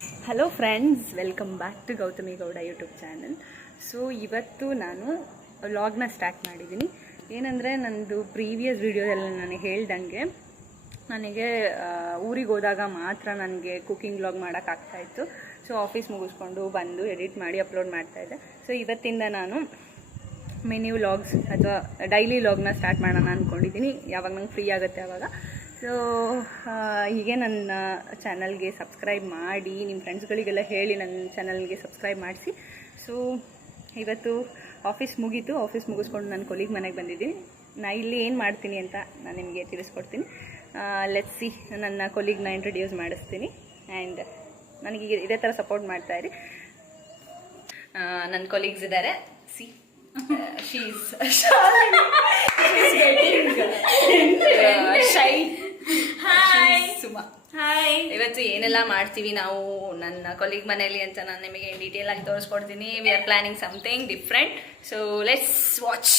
Hello friends, welcome back to Gowthami Gowda YouTube channel. So ಇವತ್ತು ನಾನು ವ್ಲಾಗ್ನ ಸ್ಟಾರ್ಟ್ ಮಾಡಿದ್ದೀನಿ. ಏನಂದರೆ ನನ್ನದು ಪ್ರೀವಿಯಸ್ ವೀಡಿಯೋದೆಲ್ಲ ನನಗೆ ಹೇಳ್ದಂಗೆ ನನಗೆ ಊರಿಗೆ ಹೋದಾಗ ಮಾತ್ರ ನನಗೆ ಕುಕ್ಕಿಂಗ್ ವ್ಲಾಗ್ ಮಾಡೋಕ್ಕಾಗ್ತಾಯಿತ್ತು. ಸೊ ಆಫೀಸ್ ಮುಗಿಸ್ಕೊಂಡು ಬಂದು ಎಡಿಟ್ ಮಾಡಿ ಅಪ್ಲೋಡ್ ಮಾಡ್ತಾಯಿದ್ದೆ. ಸೊ ಇವತ್ತಿಂದ ನಾನು ಮಿನಿ ವ್ಲಾಗ್ಸ್ ಅಥವಾ ಡೈಲಿ ವ್ಲಾಗ್ನ ಸ್ಟಾರ್ಟ್ ಮಾಡೋಣ ಅಂದ್ಕೊಂಡಿದ್ದೀನಿ. ಯಾವಾಗ ನಂಗೆ ಫ್ರೀ ಆಗುತ್ತೆ ಆವಾಗ. ಸೊ ಹೀಗೆ ನನ್ನ ಚಾನಲ್ಗೆ ಸಬ್ಸ್ಕ್ರೈಬ್ ಮಾಡಿ, ನಿಮ್ಮ ಫ್ರೆಂಡ್ಸ್ಗಳಿಗೆಲ್ಲ ಹೇಳಿ ನನ್ನ ಚಾನಲ್ಗೆ ಸಬ್ಸ್ಕ್ರೈಬ್ ಮಾಡಿಸಿ. ಸೊ ಇವತ್ತು ಆಫೀಸ್ ಮುಗಿಸ್ಕೊಂಡು ನನ್ನ ಕೊಲೀಗ್ ಮನೆಗೆ ಬಂದಿದ್ದೀನಿ. ಇಲ್ಲಿ ಏನು ಮಾಡ್ತೀನಿ ಅಂತ ನಾನು ನಿಮಗೆ ತಿಳಿಸ್ಕೊಡ್ತೀನಿ. ಲೆಟ್ಸ್ ಸಿ, ನನ್ನ ಕೊಲೀಗ್ನ ಇಂಟ್ರೊಡ್ಯೂಸ್ ಮಾಡಿಸ್ತೀನಿ ಆ್ಯಂಡ್ ನನಗೆ ಇದೇ ಥರ ಸಪೋರ್ಟ್ ಮಾಡ್ತಾಯಿರಿ. ನನ್ನ ಕೊಲೀಗ್ಸ್ ಇದ್ದಾರೆ. See she's shy. Hi Suma. Hi. ಇವತ್ತು ಏನೆಲ್ಲ ಮಾಡ್ತೀವಿ ನಾವು ನನ್ನ ಕೊಲೀಗ್ ಮನೆಯಲ್ಲಿ ಅಂತ ನಾನು ನಿಮಗೆ ಡೀಟೇಲ್ ಆಗಿ ತೋರಿಸ್ಕೊಡ್ತೀನಿ. We are planning something different. So let's watch.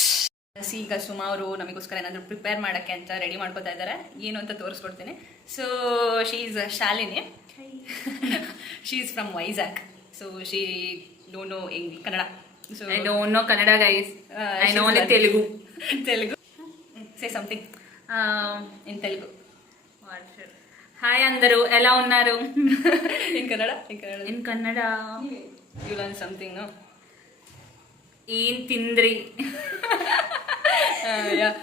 ಈಗ ಸುಮಾ ಅವರು ನಮಗೋಸ್ಕರ ಏನಾದರೂ ಪ್ರಿಪೇರ್ ಮಾಡೋಕ್ಕೆ ಅಂತ ರೆಡಿ ಮಾಡ್ಕೋತಾ ಇದ್ದಾರೆ. ಏನು ಅಂತ ತೋರಿಸ್ಕೊಡ್ತೀನಿ. So she is Shalini. She is from Vizag. So she don't know Kannada. So I don't know Kannada, guys. I know only Telugu. Say something in Telugu. What? Hi andaru, ela unnaru? In Kannada. You learn something, no? Een tindri. Yeah.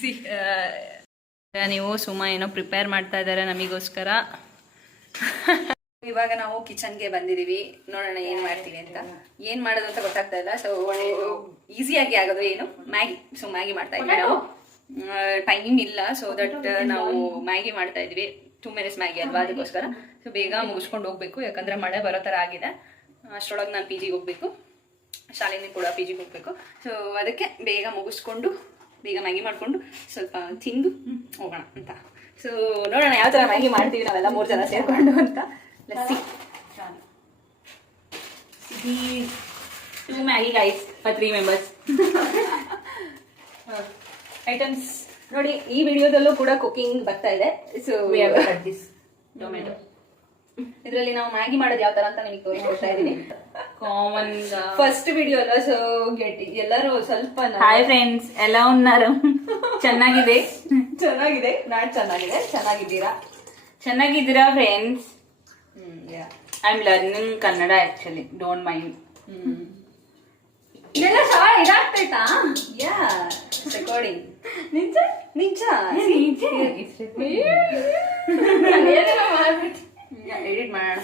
See, ನೀವು ಸುಮಾ ಏನೋ prepare ಮಾಡ್ತಾ ಇದ್ದಾರೆ ನಮಗೋಸ್ಕರ. ಇವಾಗ ನಾವು ಕಿಚನ್ಗೆ ಬಂದಿದ್ದೀವಿ. ನೋಡೋಣ ಏನು ಮಾಡ್ತೀವಿ ಅಂತ. ಏನು ಮಾಡೋದು ಅಂತ ಗೊತ್ತಾಗ್ತಾ ಇಲ್ಲ. ಸೊ ಈಸಿಯಾಗಿ ಆಗೋದು ಏನು, ಮ್ಯಾಗಿ. ಸೊ ಮ್ಯಾಗಿ ಮಾಡ್ತಾ ಇದ್ವಿ ನಾವು. ಟೈಮಿಂಗ್ ಇಲ್ಲ, ಸೊ ದಟ್ ನಾವು ಮ್ಯಾಗಿ ಮಾಡ್ತಾ ಇದ್ವಿ. 2 minutes ಮ್ಯಾಗಿ ಅಲ್ವಾ, ಅದಕ್ಕೋಸ್ಕರ. ಸೊ ಬೇಗ ಮುಗಿಸ್ಕೊಂಡು ಹೋಗ್ಬೇಕು, ಯಾಕಂದರೆ ಮಳೆ ಬರೋ ಥರ ಆಗಿದೆ. ಅಷ್ಟರೊಳಗೆ ನಾನು PGಗೆ ಹೋಗ್ಬೇಕು, ಶಾಲೆನೇ ಕೂಡ PGಗೆ ಹೋಗ್ಬೇಕು. ಸೊ ಅದಕ್ಕೆ ಬೇಗ ಮುಗಿಸ್ಕೊಂಡು ಬೇಗ ಮ್ಯಾಗಿ ಮಾಡಿಕೊಂಡು ಸ್ವಲ್ಪ ತಿಂದು ಹೋಗೋಣ ಅಂತ. ಸೊ ನೋಡೋಣ ಯಾವ ಥರ ಮ್ಯಾಗಿ ಮಾಡ್ತೀವಿ ನಾವೆಲ್ಲ 3 ಜನ ಸೇರಿಕೊಂಡು ಅಂತ. Let's see. 2 Maggi guys for 3 members. Items ನೋಡಿ, ಈ ವಿಡಿಯೋದಲ್ಲೂ ಕೂಡ ಕುಕಿಂಗ್ ಬರ್ತಾ ಇದೆ. So we have cut this tomato. ಇದರಲ್ಲಿ ನಾವು ಮ್ಯಾಗಿ ಮಾಡೋದು ಯಾವ ತರ ಅಂತ ನಿಮಗೆ ತೋರಿಸ್ತಾ ಇದ್ದೀನಿ. ಕಾಮನ್ ಫಸ್ಟ್ ವಿಡಿಯೋ ಅಲ್ಲ, ಸೊ ಗೆಟ್ ಎಲ್ಲರೂ ಸ್ವಲ್ಪ. ಹಾಯ್ ಫ್ರೆಂಡ್ಸ್, ಎಲ್ಲ ಉన్నారు? ಚೆನ್ನಾಗಿದೆ. ನಾಟ್ ಚೆನ್ನಾಗಿದ್ದೀರಾ friends? I'm learning Kannada actually. Don't mind. ಇದೆಲ್ಲ ಶಾರ್ಟ್ ಇದಾಗ್ತೈತಾ? ಯಾ, ರೆಕಾರ್ಡಿಂಗ್. ನಿಜ. ಎಡಿಟ್ ಮಾಡೋಣ.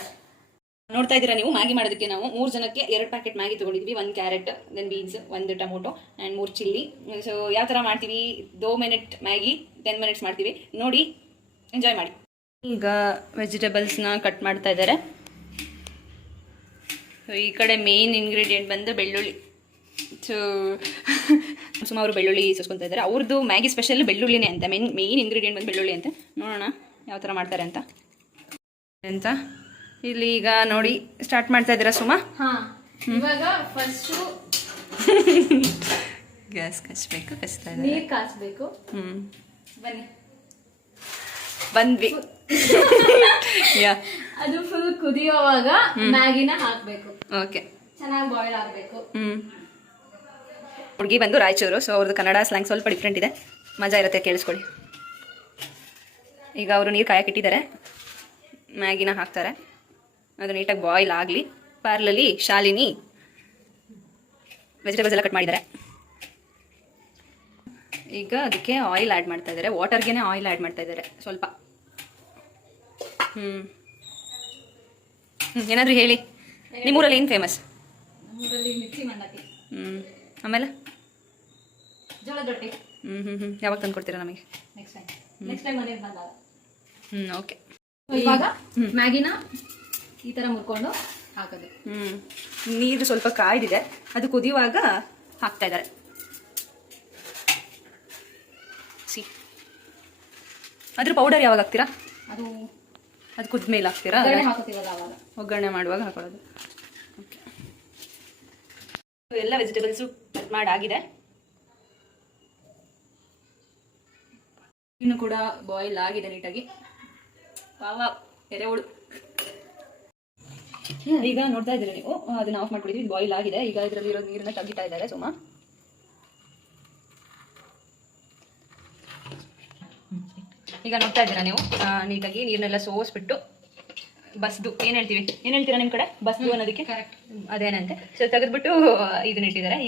ನೋಡ್ತಾ ಇದ್ದೀರಾ ನೀವು, ಮ್ಯಾಗಿ ಮಾಡೋದಕ್ಕೆ ನಾವು 3 ಜನಕ್ಕೆ 2 ಪ್ಯಾಕೆಟ್ ಮ್ಯಾಗಿ ತೊಗೊಂಡಿದ್ವಿ. 1 carrot, then beans, 1 tomato and 3 chilli. So ಯಾವ ಥರ ಮಾಡ್ತೀವಿ, 2 minute ಮ್ಯಾಗಿ 10 minutes ಮಾಡ್ತೀವಿ. ನೋಡಿ, ಎಂಜಾಯ್ ಮಾಡಿ. ಈಗ ವೆಜಿಟೇಬಲ್ಸ್ನ ಕಟ್ ಮಾಡ್ತಾ ಇದ್ದಾರೆ. ಸೊ ಈ ಕಡೆ ಮೇನ್ ಇಂಗ್ರೀಡಿಯೆಂಟ್ ಬಂದು ಬೆಳ್ಳುಳ್ಳಿ. ಸೊ ಸುಮಾರು ಬೆಳ್ಳುಳ್ಳಿ ಸೋಸ್ಕೊತಾ ಇದ್ದಾರೆ. ಅವ್ರದ್ದು ಮ್ಯಾಗಿ ಸ್ಪೆಷಲ್ ಬೆಳ್ಳುಳ್ಳಿನೇ ಅಂತ. ಮೇನ್ ಇಂಗ್ರೀಡಿಯೆಂಟ್ ಬಂದು ಬೆಳ್ಳುಳ್ಳಿ ಅಂತ. ನೋಡೋಣ ಯಾವ ಥರ ಮಾಡ್ತಾರೆ ಅಂತ. ಇಲ್ಲಿ ಈಗ ನೋಡಿ ಸ್ಟಾರ್ಟ್ ಮಾಡ್ತಾ ಇದ್ದೀರಾ ಸುಮಾ? ಇವಾಗ ಫಸ್ಟ್ ಗ್ಯಾಸ್ ಕಚ್ಚಬೇಕು, ಕಚ್ತಾ ಇದೆ. ನೀರು ಕಾಯಿಸ್ಬೇಕು. ಬಂದ್ವಿ. ಅದು ಫುಲ್ ಕುದಿಯೋವಾಗ ಮ್ಯಾಗಿನ ಹಾಕ್ಬೇಕು. ಓಕೆ, ಚೆನ್ನಾಗಿ ಬಾಯ್ಲ್ ಆಗ್ಬೇಕು. ಹುಡುಗಿ ಬಂದು ರಾಯಚೂರು. ಸೊ ಅವ್ರದ್ದು ಕನ್ನಡ ಸ್ಲ್ಯಾಂಗ್ ಸ್ವಲ್ಪ ಡಿಫ್ರೆಂಟ್ ಇದೆ, ಮಜಾ ಇರುತ್ತೆ, ಕೇಳಿಸ್ಕೊಳ್ಳಿ. ಈಗ ಅವರು ನೀರು ಕಾಯಕ್ಕೆ ಇಟ್ಟಿದ್ದಾರೆ, ಮ್ಯಾಗಿನ ಹಾಕ್ತಾರೆ. ಅದು ನೀಟಾಗಿ ಬಾಯ್ಲ್ ಆಗಲಿ. ಪಾರ್ಲಲ್ಲಿ ಶಾಲಿನಿ ವೆಜಿಟೇಬಲ್ಸ್ ಎಲ್ಲ ಕಟ್ ಮಾಡಿದ್ದಾರೆ. ಈಗ ಅದಕ್ಕೆ ಆಯಿಲ್ ಆ್ಯಡ್ ಮಾಡ್ತಾ ಇದ್ದಾರೆ. ವಾಟರ್ಗೆ ಆಯಿಲ್ ಆ್ಯಡ್ ಮಾಡ್ತಾ ಇದ್ದಾರೆ ಸ್ವಲ್ಪ. ಏನಾದರೂ ಹೇಳಿ, ನಿಮ್ಮೂರಲ್ಲಿ ಏನು ಫೇಮಸ್? ನಮ್ಮೂರಲ್ಲಿ ಮಿರ್ಚಿ ಮಂಡಕ್ಕಿ. ಆಮೇಲೆ ಜೋಳದ ರೊಟ್ಟಿ. ಯಾವಾಗ ತಂದು ಕೊಡ್ತೀರಾ ನಮಗೆ? ನೆಕ್ಸ್ಟ್ ಟೈಮ್ ಮನೆಗೆ ಬಂದಾಗ. ಓಕೆ. ಇವಾಗ ಮ್ಯಾಗಿನ ಈ ಥರ ಮುರ್ಕೊಂಡು ಹಾಕೋದು. ನೀರು ಸ್ವಲ್ಪ ಕಾಯ್ದಿದೆ, ಅದು ಕುದಿಯುವಾಗ ಹಾಕ್ತಾ ಇದ್ದಾರೆ. ಸಿ, ಅದ್ರ ಪೌಡರ್ ಯಾವಾಗ ಹಾಕ್ತೀರಾ? ಅದು ಕುದ್ದ ಮೇಲೆ ಹಾಕ್ತೀರಾ? ಒಗ್ಗರಣೆ ಮಾಡುವಾಗ ಹಾಕೊಳ್ಳೋದು. ಓಕೆ, ಎಲ್ಲ ವೆಜಿಟೇಬಲ್ಸು ಕಟ್ ಮಾಡಾಗಿದೆ. ಇನ್ನು ಕೂಡ ಬಾಯ್ಲ್ ಆಗಿದೆ ನೀಟಾಗಿ. ವಾವ್, ಎರೆಹುಳು. ಈಗ ನೋಡ್ತಾ ಇದ್ದೀರಿ ನೀವು ಅದನ್ನ ಆಫ್ ಮಾಡ್ಬಿಟ್ಟಿದ್ವಿ. ಇದು ಬಾಯ್ಲ್ ಆಗಿದೆ. ಈಗ ಇದರಲ್ಲಿ ಇರೋ ನೀರನ್ನ ತೆಗಿತಾ ಇದ್ದಾರೆ ಸುಮ್ಮ. ಈಗ ನೋಡ್ತಾ ಇದ್ದೀರಾ ನೀವು ನೀಟಾಗಿ ನೀರನ್ನೆಲ್ಲ ಸೋಸ್ಬಿಟ್ಟು ಬಸ್ದು ಏನು ಹೇಳ್ತೀರಾ ನಿಮ್ಮ ಕಡೆ ಬಸ್ದು ಅನ್ನೋದಕ್ಕೆ? ಕರೆಕ್ಟ್, ಅದೇನಂತೆ. ಸೊ ತೆಗೆದ್ಬಿಟ್ಟು ಇದನ್ನ ಇಟ್ಟಿದ್ದಾರೆ.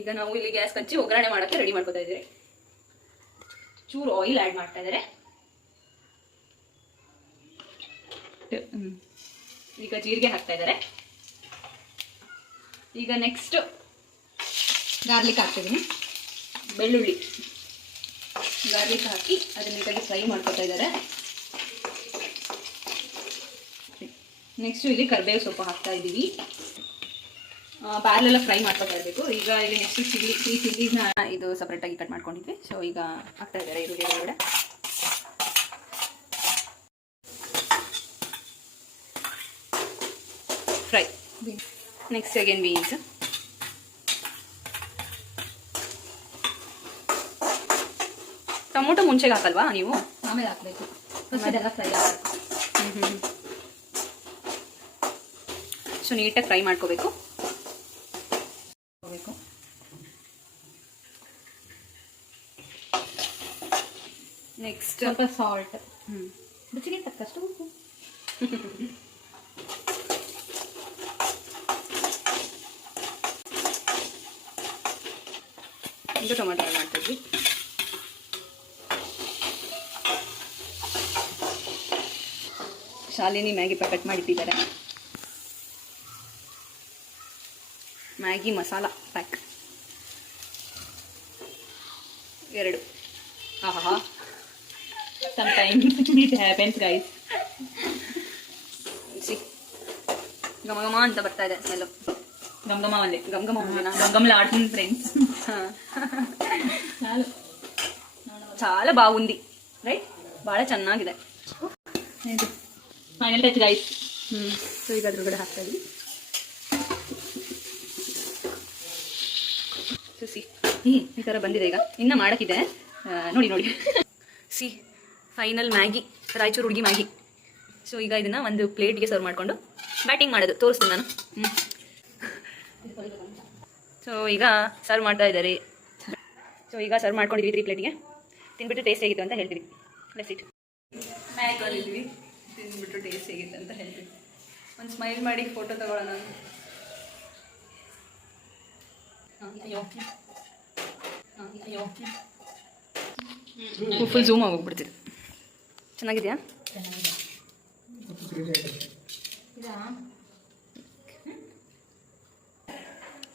ಈಗ ನಾವು ಇಲ್ಲಿ ಗ್ಯಾಸ್ ಹಚ್ಚಿ ಒಗ್ಗರಣೆ ಮಾಡೋಕ್ಕೆ ರೆಡಿ ಮಾಡ್ಕೊತಾ ಇದ್ದೀವಿ. ಚೂರು ಆಯಿಲ್ ಆ್ಯಡ್ ಮಾಡ್ತಾ ಇದ್ದಾರೆ. ಈಗ ಜೀರಿಗೆ ಹಾಕ್ತಾ ಇದ್ದಾರೆ. ಈಗ ನೆಕ್ಸ್ಟ್ ಗಾರ್ಲಿಕ್ ಹಾಕ್ತಿದ್ದೀನಿ. ಬೆಳ್ಳುಳ್ಳಿ ಗಾರ್ಲಿಕ್ ಹಾಕಿ ಅದನ್ನ ನೀಟಾಗಿ ಫ್ರೈ ಮಾಡ್ಕೊತಾ ಇದ್ದಾರೆ. ನೆಕ್ಸ್ಟ್ ಇಲ್ಲಿ ಕರಿಬೇವು ಸೊಪ್ಪು ಹಾಕ್ತಾ ಇದ್ದೀವಿ. ಬ್ಯಾರೆಲ್ಲ ಫ್ರೈ ಮಾಡ್ಕೊತಾ ಇರಬೇಕು. ಈಗ ಇಲ್ಲಿ ನೆಕ್ಸ್ಟ್ ಚಿಲ್ಲಿನ ಇದು ಸಪ್ರೇಟಾಗಿ ಕಟ್ ಮಾಡ್ಕೊಂಡಿದ್ವಿ. ಸೊ ಈಗ ಹಾಕ್ತಾ ಇದ್ದಾರೆ ಈರುಳ್ಳಿ ಒಳಗಡೆ. Fry. Next again beans. Tomato ಮುಂಚೆಗೆ ಹಾಕಲ್ವಾ ನೀವು? ಆಮೇಲೆ ಹಾಕ್ಬೇಕು. ಅದೆಲ್ಲ ಫ್ರೈ ಆಗಬೇಕು. ಸೊ ನೀಟಾಗಿ ಫ್ರೈ ಮಾಡ್ಕೋಬೇಕು. ನೆಕ್ಸ್ಟ್ ಸ್ವಲ್ಪ ಸಾಲ್ಟ್, ರುಚಿಗೆ ತಕ್ಕಷ್ಟು ಉಪ್ಪು. ಈಗ ಟೊಮೆಟೊ ಆ್ಯಡ್ ಮಾಡ್ತಿದ್ವಿ. ಶಾಲಿನಿ ಮ್ಯಾಗಿ ಪ್ಯಾಕೆಟ್ ಮಾಡಿಟ್ಟಿದ್ದಾರೆ. Maggi masala pack 2. ಆಹಾ, Sometimes it happens, guys. ಘಮ ಘಮ ಅಂತ ಬರ್ತಾ ಇದೆ ಸ್ಮೆಲ್ಲು. ಗಮ್ ಒಂದೇ ಗಮ್ ಆಡ್ತೀನಿ ಫ್ರೆಂಡ್ಸ್. చాలా బాగుంది, ರೈಟ್? ಭಾಳ ಚೆನ್ನಾಗಿದೆ. Final touch guys. ಸೊ ಈಗ ಅದ್ರೊಳಗಡೆ ಹಾಕ್ತಾ ಇದ್ವಿ. ಈ ಥರ ಬಂದಿದೆ. ಈಗ ಇನ್ನು ಮಾಡೋಕ್ಕಿದೆ. ನೋಡಿ ಫೈನಲ್ ಮ್ಯಾಗಿ, ರಾಯಚೂರು ಹುಡುಗಿ ಮ್ಯಾಗಿ. ಸೊ ಈಗ ಇದನ್ನು ಒಂದು ಪ್ಲೇಟ್ಗೆ ಸರ್ವ್ ಮಾಡಿಕೊಂಡು ಬ್ಯಾಟಿಂಗ್ ಮಾಡೋದು ತೋರಿಸ್ತೀನಿ ನಾನು. ಸೊ ಈಗ ಸರ್ವ್ ಮಾಡ್ತಾ ಇದ್ದಾರೆ. ಸೊ ಈಗ ಸರ್ವ್ ಮಾಡ್ಕೊಂಡಿದ್ವಿ 3 ಪ್ಲೇಟಿಗೆ. ತಿಂದ್ಬಿಟ್ಟು ಟೇಸ್ಟ್ ಹೇಗಿತ್ತು ಅಂತ ಹೇಳ್ತೀವಿ. ಲೆಟ್ಸ್ ಮ್ಯಾಗಿ ತಿಂದ್ಬಿಟ್ಟು ಟೇಸ್ಟ್ ಹೇಗಿತ್ತು ಅಂತ ಹೇಳ್ತೀವಿ. ಒಂದು ಸ್ಮೈಲ್ ಮಾಡಿ ಫೋಟೋ ತಗೊಳ್ಳೋಣ. ಫುಲ್ ಝೂಮ್ ಆಗೋಗ್ಬಿಡ್ತಿದೆ. ಚೆನ್ನಾಗಿದೆಯಾ?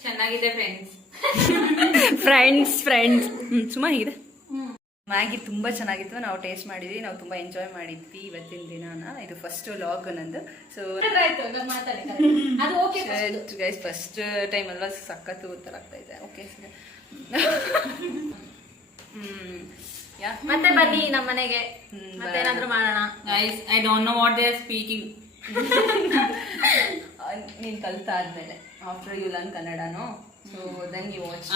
ಚೆನ್ನಾಗಿದೆ ಫ್ರೆಂಡ್ಸ್. ಸುಮ್ಮ ಹೇಗಿದೆ? ಮ್ಯಾಗಿ ತುಂಬ ಚೆನ್ನಾಗಿತ್ತು. ನಾವು ಟೇಸ್ಟ್ ಮಾಡಿದ್ವಿ. ನಾವು ತುಂಬ ಎಂಜಾಯ್ ಮಾಡಿದ್ವಿ ಇವತ್ತಿನ ದಿನಾನ. ಇದು ಫಸ್ಟ್ ವ್ಲಾಗ್ ನಂದು. ಸೊ ಗೈಸ್, ಫಸ್ಟ್ ಟೈಮ್ ಅಲ್ವಾ, ಸಖತ್ತು ಉತ್ತರ ಆಗ್ತಾ ಇದೆ. ಓಕೆ, ಮತ್ತೆ ಬನ್ನಿ ನಮ್ಮ ಮನೆಗೆ, ಮತ್ತೆ ಏನಾದ್ರೂ ಮಾಡೋಣ. Guys, I don't know what they are speaking. ನೀನು ಕಲ್ತಾದ್ಮೇಲೆ ಆಫ್ಟರ್ ಯು ಲರ್ನ್ ಕನ್ನಡನೋ, so then you watch,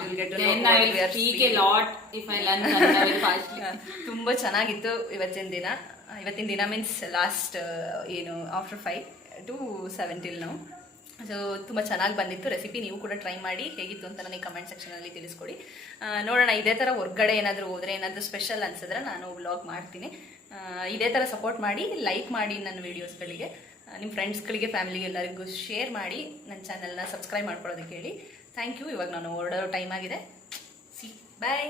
you'll get to know then what I will we are speak speaking. a lot if I learn Kannada very fastly. ತುಂಬ ಚೆನ್ನಾಗಿತ್ತು ಇವತ್ತಿನ ದಿನ means last after 5 to 7 till now. So ತುಂಬ ಚೆನ್ನಾಗಿ ಬಂದಿತ್ತು recipe. ನೀವು ಕೂಡ try ಮಾಡಿ ಹೇಗಿತ್ತು ಅಂತ ನನಗೆ ಕಮೆಂಟ್ ಸೆಕ್ಷನಲ್ಲಿ ತಿಳಿಸ್ಕೊಡಿ. ನೋಡೋಣ, ಇದೇ ಥರ ಹೊರ್ಗಡೆ ಏನಾದರೂ ಹೋದರೆ ಏನಾದರೂ ಸ್ಪೆಷಲ್ ಅನ್ಸಿದ್ರೆ ನಾನು ವ್ಲಾಗ್ ಮಾಡ್ತೀನಿ. ಇದೇ ಥರ ಸಪೋರ್ಟ್ ಮಾಡಿ, ಲೈಕ್ ಮಾಡಿ ನನ್ನ ವೀಡಿಯೋಸ್ಗಳಿಗೆ, ನಿಮ್ಮ ಫ್ರೆಂಡ್ಸ್ಗಳಿಗೆ, ಫ್ಯಾಮಿಲಿಗೆ ಎಲ್ಲರಿಗೂ ಶೇರ್ ಮಾಡಿ. ನನ್ನ ಚಾನಲ್ನ ಸಬ್ಸ್ಕ್ರೈಬ್ ಮಾಡ್ಕೊಳ್ಳೋದಕ್ಕೆ ಹೇಳಿ. Thank you. ಇವಾಗ ನಾನು ಹೊರಡೋ ಟೈಮ್ ಆಗಿದೆ. ಬಾಯ್.